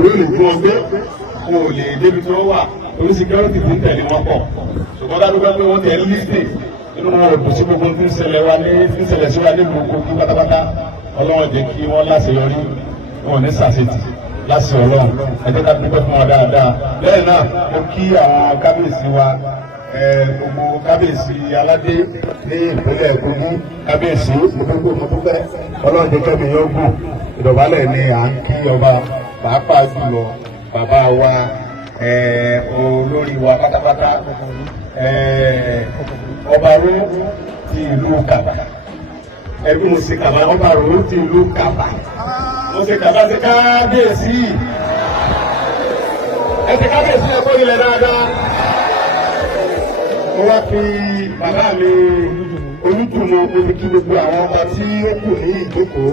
òkúrò lè gún ọgbẹ́ kò lè débi tó wà orí security ti ń tẹ̀lé wọn pọ̀ ṣùgbọ́n dájú pé wọ́n tẹ̀ lísìn inú wọn ò dùn sí gbogbo tí ń ṣẹlẹ̀ sí wa nílùú Kogi pátápátá ọlọ́run jẹ́ kí wọ́n láṣeyọrí wọn ò ní ṣàṣetì láti ọlọ́run ẹ jẹ́ ká dúpẹ́ fún wọn dáadáa lẹ́yìn náà mo kí àwọn kábíyèsí wa gbogbo kábíyèsí aládé ní ìpínlẹ̀ Kogi kábíyèsí mo dúpẹ́ ọlọ́run jẹ́ kẹ́mi yóò gùn ìdọ̀bálẹ̀ ni à ń kí ọba pàápàá jùlọ bàbá wa olórí wa pátápátá ọba ró ti ìlú Kàbà ẹbí mo ṣe Kàbà ọba ró ti ìlú Kàbà mo ṣe Kàbà ṣe kábíyèsí ẹ ṣe kábíyèsí ẹ kó ilẹ̀ dáadáa mo wá fi bàbá mi Olútùnú mo fi kí gbogbo àwọn ọba tí ó kù ní ìjókòó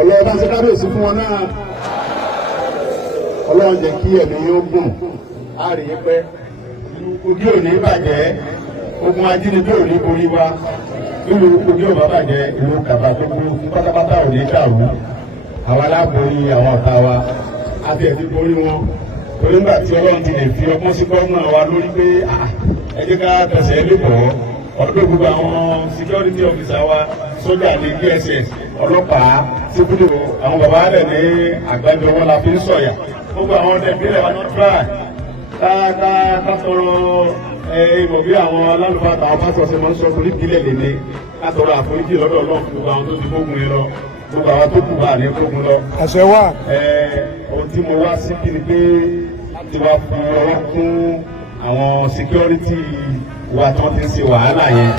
ọlọ́run bá ṣe kábíyèsí fún wọn náà ọlọ́run jẹ́ kí ẹ̀mí yóò gùn á rí i pẹ́ Kogi ò ní bàjẹ́ ogun ajínigbé ò ní borí wa nínú Kogi ò bá bàjẹ́ ìlú Kàbà gbogbo pátápátá ò ní dàrú àwa láborí àwọn ọ̀tá wa àti ẹ̀sìn borí wọn torí nígbà tí ọlọ́run ti lè fi ọgbọ́n sí gómìnà wa lórí pé ẹ jẹ́ ká tẹ̀sẹ̀ lébọ̀ọ́ ọdún gbogbo àwọn security officer wa sójà ní DSS ọlọ́pàá síbúdò àwọn bàbá rẹ̀ ní àgbájọ wọn la fi ń sọ̀yà gbogbo àwọn ọdẹ ìbílẹ̀ wa ní tíráì ká sọ̀rọ̀ ìmọ̀ bí àwọn alálùfáà àtàwọn pásítọ̀ ṣe máa ń sọ torí ìbílẹ̀ lè ní ká sọ̀rọ̀ àforíjì lọ́dọ̀ Ọlọ́run gbogbo àwọn tó ti gbógun yẹn lọ gbogbo àwọn tó kù bá ní gbógun lọ. àṣẹ wà. ohun tí mo wá sí kí ni pé ti wá fún ọwọ́ fún àwọn security wa tí wọ́n ti ń ṣe wàhálà yẹn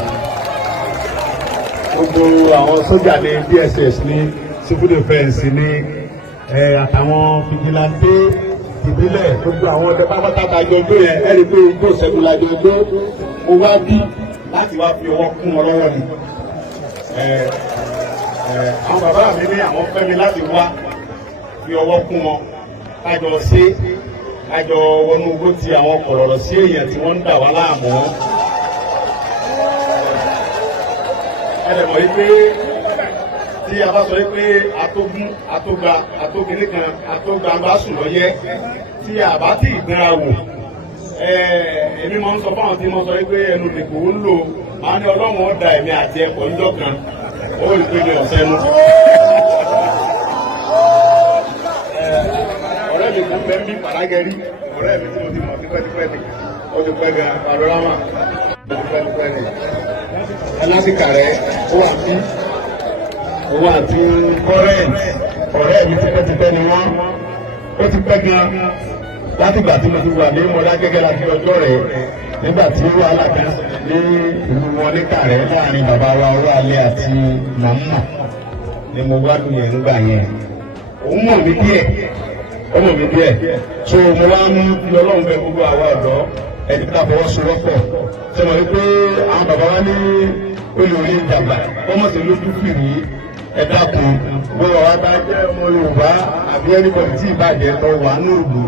gbogbo àwọn sójà ní DSS ní civil defence ní àtàwọn fìjìláńtì ìbílẹ̀ gbogbo àwọn ọdẹ pátápátá àjọjọ yẹn ẹ̀rí pé igbó ṣẹ́gun lájọjọ mo wá bí láti wá fi ọwọ́ kún wọn lọ́wọ́ ni àwọn bàbá mi ní àwọn fẹ́ mi láti wá fi ọwọ́ kún wọn kájọ ṣe kájọ wọnú igbó ti àwọn kọ̀rọ̀rọ̀ sí èèyàn tí wọ́n ń dà wá láàmú ẹ̀rẹ̀mọ̀ yìí pé tí a bá sọ yìí pé atógún atóga atógilé kan atógbangba sùn lọ́yẹ́ tí a bá tí ìgbéra wò èmi máa ń sọ fáwọn tí mo sọ yìí pé ẹnu nìkò ń lò máa ní Ọlọ́run ó da ẹ̀mí àti ẹ̀kọ́ níjọ́ kan ó rí pé mi ọ̀sẹ̀ nu. ọ̀rẹ́ mi kan bẹ́ẹ̀ ń bí pàlágẹ́rì ọ̀rẹ́ mi tí mo ti mọ̀ tipẹ́tipẹ́ ni ó ti pẹ́ gan panorama ó ti pẹ́ ni ẹlásìkà rẹ̀ ó wà bí owó àti current ọ̀rẹ́ mi tipẹ́tipẹ́ ni wọ́n ó ti pẹ́ gan látìgbà tí mo ti wà ní Mọdákẹ́kẹ́ láti ọjọ́ rẹ̀ nígbà tí wàhálà kan ní ìlú wọn ní Kàrẹ́ láàrin bàbá wa Ọláalé àti màmá ni mo gbádùn yẹn nígbà yẹn òun mọ̀ mí díẹ̀ ó mọ̀ mí díẹ̀ so mo wá ń fi Ọlọ́run bẹ̀ gbogbo àwa ọ̀dọ́ ẹni ká fọwọ́sowọ́pọ̀ ṣe mọ̀ wípé àwọn bàbá wa ní olórí ìjàmbá wọ́n mọ̀ sí lójú fìrí ẹ̀dá kan gbogbo àwọn bá jẹ́ ọmọ Yorùbá àbí ẹnìkan tí ìbàjẹ́ tó wà ní òòlù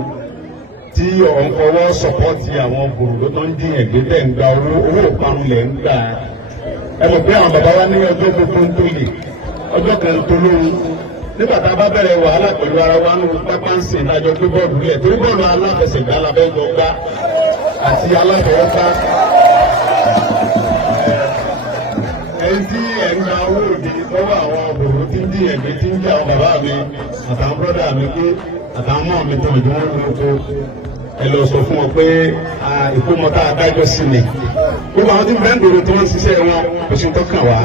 tí ọ̀n fọwọ́ sọ̀pọ́tì àwọn gbòòrò tó ń dín ẹ̀gbẹ́ tẹ̀ ń gba owó ìparun lẹ̀ ń gbà ẹ mọ̀ pé àwọn bàbá wa ní ọjọ́ gbogbo ń tó lè ọjọ́ kan tó lóhun nígbà tá a bá bẹ̀rẹ̀ wàhálà pẹ̀lú ara wa ní pápá ń sìn lájọ gbé bọ́ọ̀lù lẹ̀ torí bọ́ọ̀lù aláfẹsẹ̀gbá alábẹ́jọ gbá àti aláfẹ̀wọ́gbá ẹni tí ẹ̀ ń gba owó òde lọ́wọ́ àwọn òbòrò tí ń dín ẹ̀gbẹ́ tí ń jẹ́ àwọn bàbá mi àtàwọn bọ́dà mi pé àtàwọn mọ́ mi tó ìdí wọn lóko ẹ lọ sọ fún wọn pé ìkómọta adájọ́ sí ni gbogbo àwọn tí ń bẹ́ẹ̀ ń dòrò tí wọ́n ń ṣiṣẹ́ wọn kò sí tó kàn wá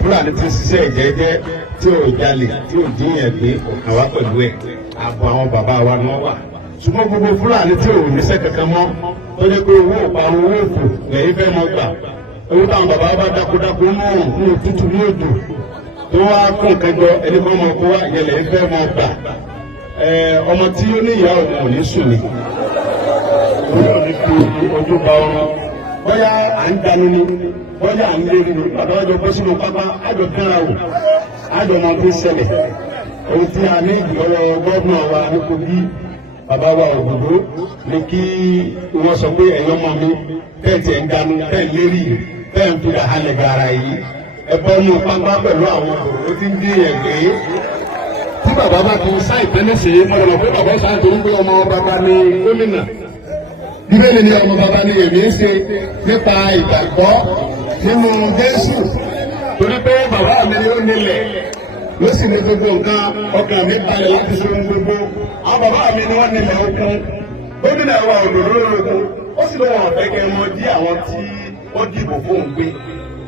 Fúlàní tí ń ṣiṣẹ́ ìjẹ́jẹ́ tí ò jalè tí ò dín ẹ̀gbẹ́ kò kàn wá pẹ̀lú ẹ̀ àbọ̀ àwọn bàbá wa ni wọ́n wà ṣùgbọ́n gbogbo Fúlàní tí ò níṣẹ́ kankan mọ́ tó jẹ́ pé owó ìparun owó òfò lẹ́yìn fẹ́ mọ́ gbà owó táwọn bàbá bá dákúdákú mọ́ ní òtútù ní òdò tó wá kún kẹjọ ẹni fún ọmọ kó wá ìyẹlẹ ìfẹ́ mọ́ gbà ọmọ tí ó ní ìyá òun ò ní sùn ní òun ò ní fi ojú ba ọrùn bóyá à ń dání ní bóyá à ń lérí ní bàbá ọjọ́ bọ́ sínú pápá àjọ kẹ́ra wò àjọ ọmọ tó ṣẹlẹ̀ ohun tí a ní ìgbọ́rọ̀ gọ́ọ̀nà wa ní Kogi bàbá wa Ògòdó ní kí wọ́n sọ pé ẹ̀yọ́ mọ́ mi tẹ́ẹ̀tì ẹ̀ ń dánú tẹ́ẹ̀ lérí tẹ́ẹ̀ ń fi àhálẹ̀ gàrà yìí ẹ̀bọ́ nù pápá pẹ̀lú àwọn òkòrò tí ń dín ẹ̀gbẹ́ tí bàbá bá ti sáì tẹ́lẹ̀ sí ọ̀rọ̀ pé bàbá sáà tó ń gbé ọmọ bàbá ní gómìnà bíbélì ni ọmọ bàbá ní èmi ń ṣe nípa ìgbàgbọ́ nínú Jésù torí pé bàbá mi ni ó nílẹ̀ ló sì ní gbogbo nǹkan ọkàn mi balẹ̀ láti ṣe ohun gbogbo àwọn bàbá mi ni wọ́n nílẹ̀ okun gómìnà wa òdòdó lóògùn ó sì lọ́wọ́ ọ̀fẹ́ kẹ́ mọ dí àwọn tí ó dìbò fóun gbé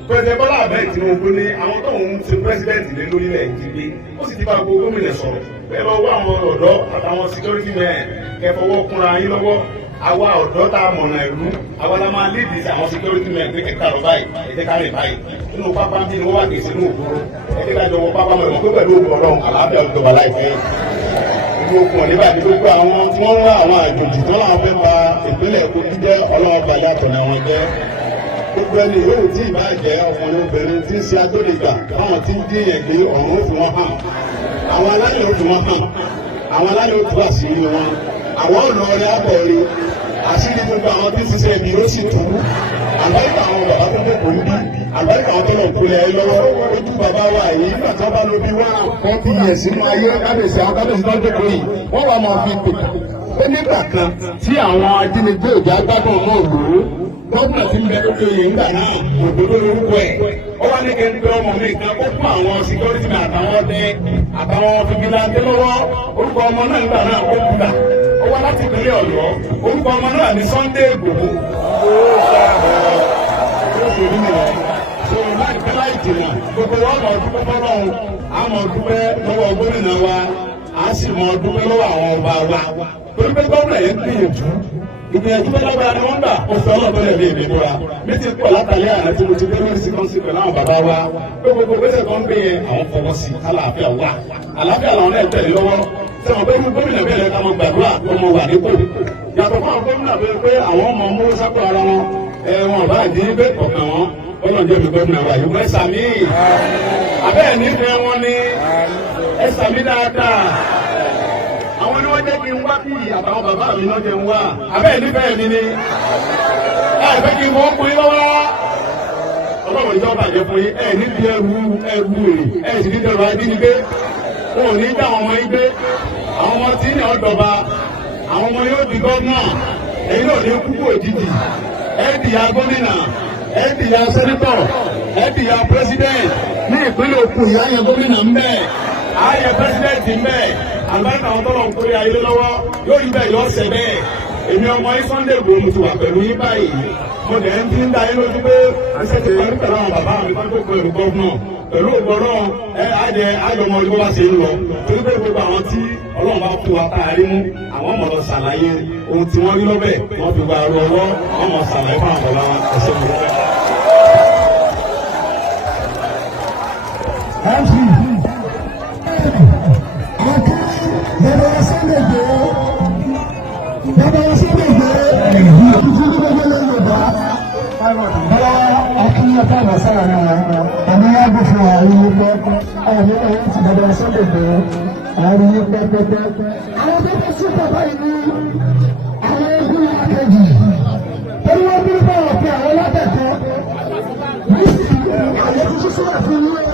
pẹ̀lú Bọ́lá Ahmed Tinubu ní àwọn tó ń ṣe pírẹsidẹ́ǹtì lé lórílẹ̀ ti gbé ó sì ti bá gbogbo gómìnà sọ̀rọ̀ bẹ́ẹ̀ lọ wá àwọn ọ̀dọ́ àtàwọn security men kẹfọwọ́ kúnra yín lọ́wọ́ àwa ọ̀dọ́ tá a mọ̀nà ìlú àwa la máa lead àwọn security men pé kẹta lọ báyìí ẹ̀jẹ̀ ká rìn báyìí nínú pápá bí wọ́n wà gbèsè ní òkúrò ẹ̀jẹ̀ ká jọ wọ pápá mọ̀ ẹ̀mọ́ pé pẹ̀lú òkú ọlọ́run àlàáfíà ìjọba láìpẹ́ ìlú okùn nígbà tí gbogbo àwọn tí wọ́n ń wá àwọn àjòjì tó láwọn fẹ́ pa ìpínlẹ̀ Kogi jẹ́ ọlọ́wọ́ balẹ̀ àtọ̀nà wọn jẹ́ gbogbo ẹni yóò tí ì bá jẹ́ ọkùnrin obìnrin tí ń ṣe agbódegbà fáwọn tí ń dín yẹn gbé ọ̀run ó fi wọn hàn àwọn aláyọ̀ ó fi wọn hàn àwọn aláyọ̀ ó tú àṣírí wọn àwọn ọ̀nà ọ̀rẹ́ àbọ̀ rí àṣírí gbogbo àwọn tí ń ṣiṣẹ́ ibi ó sì tú àlùbáríkà àwọn bàbá tó kò ń bí àlùbáríkà àwọn tó lọ kúlẹ̀ ẹ lọ́wọ́ ojú bàbá wa yìí nígbà tí wọ́n bá lo bí wọ́n fi yẹ̀ sínú ayé kábíyèsí àwọn kábíyèsí tó ń jókòó yìí wọ́n wà máa fi pè é nígbà kan tí àwọn ajínigbé òjò agbádùn náà lò ó gómìnà tí ń bẹ lókè oyè ńgbà náà òdòdó lórúkọ ẹ̀ ó wá ní kẹ́ńtì ọmọ mi kan ó fún àwọn security men àtàwọn ọdẹ àtàwọn fìgìláńtì lọ́wọ́ orúkọ ọmọ náà ńgbà náà ó kúta ó wá láti ìpínlẹ̀ Ọ̀yọ́ orúkọ ọmọ náà ní Sunday Igboho láìpẹ́ láì jìnnà gbogbo wọn mọ̀ dúpẹ́ fọlọ́run á mọ̀ dúpẹ́ lọ́wọ́ gómìnà wa á sì mọ̀ dúpẹ́ lọ́wọ́ àwọn ọba wa torí pé gómìnà yẹn gbìyànjú ìgbìyànjú bẹ́ẹ̀ lágbára ni wọ́n gbà ó fẹ́ ọlọ́ọ̀tọ́ lẹ̀ lé èmi búra mi ti pọ̀ látàlẹ́ àná tí mo ti dé lórí sí kọ́ńsì pẹ̀lú àwọn bàbá wa pé gbogbo gbèsè kan gbé yẹn àwọn fọwọ́ sí àlàáfíà wà àlàáfíà làwọn náà tẹ̀lé lọ́wọ́ sẹ́wọ̀n pé gómìnà bẹ́ẹ̀ lẹ́ka mọ gbàdúrà ọmọ wà nípò yàtọ̀ fún àwọn gómìnà bẹ́ẹ̀ pé àwọn ọmọ mú sápò ara wọn wọn bá dín bẹ́ẹ̀ kọ̀ọ̀kan wọn ọlọ́run jẹ́ mi gómìnà wa yìí ẹ̀sà mi abẹ́ẹ̀ nífẹ̀ẹ́ wọn ní ẹ̀sà mi dáadáa àwọn ni wọ́n jẹ́ kí n wá kí àtàwọn bàbá mi náà jẹ́ n wá abẹ́ẹ̀ nífẹ̀ẹ́ mi ni ẹ̀ fẹ́ kí n fọwọ́ pín lọ́wọ́ ọlọ́run ìjọba bàjẹ́ fún yín ẹ̀ níbi ẹrù èrè ẹ̀ sì ní dẹrù adínigbé wọn ò ní dá àwọn ọmọ yín gbé àwọn ọmọ tí ní ọ̀dọ̀ba àwọn ọmọ yóò di gómìnà ẹ̀yin náà ní kúkú òjijì ẹ̀ dìyà gómìnà ẹ dìyà sẹ́nitọ̀ ẹ dìyà pírẹsidẹ́ǹtì ní ìpínlẹ̀ Ògùn ìyá yẹn gómìnà ń bẹ ayẹ pírẹsidẹ́ǹtì ń bẹ àlùbáríkà àwọn tọ́lọ̀ ń kórè ayé lọ́wọ́ yóò rí bẹ́ẹ̀ yọ ọ̀sẹ̀ bẹ́ẹ̀ èmi ọmọ yín Sunday Igboho mo ti wà pẹ̀lú yín báyìí mo dẹ̀ ń ti ń da yín lójú pé àṣẹ ti parí pẹ̀lú àwọn bàbá mi tó kó èrò gọ́fúnà pẹ̀lú ògbọ́nà àjọmọ ìbọn bá ṣe ń lọ torí pé gbogbo àwọn tí Ọlọ́run bá fún wa tá a rí mú àwọn ọmọ lọ ṣàlàyé ohun tí wọ́n rí lọ́bẹ̀ wọ́n fi gba ọrọ̀ ọwọ́ wọ́n mọ̀ ṣàlàyé fún àwọn bàbá ẹ̀ṣẹ̀ mi lọ́bẹ̀. Àwọn tó bá sí bàbá yìí ní àwọn ẹgbẹ́ akéjì torí wọ́n bí bá wọ̀ pé àwọn lábẹ́kọ̀ọ́ ní àwọn tó ṣiṣẹ́ àfihàn.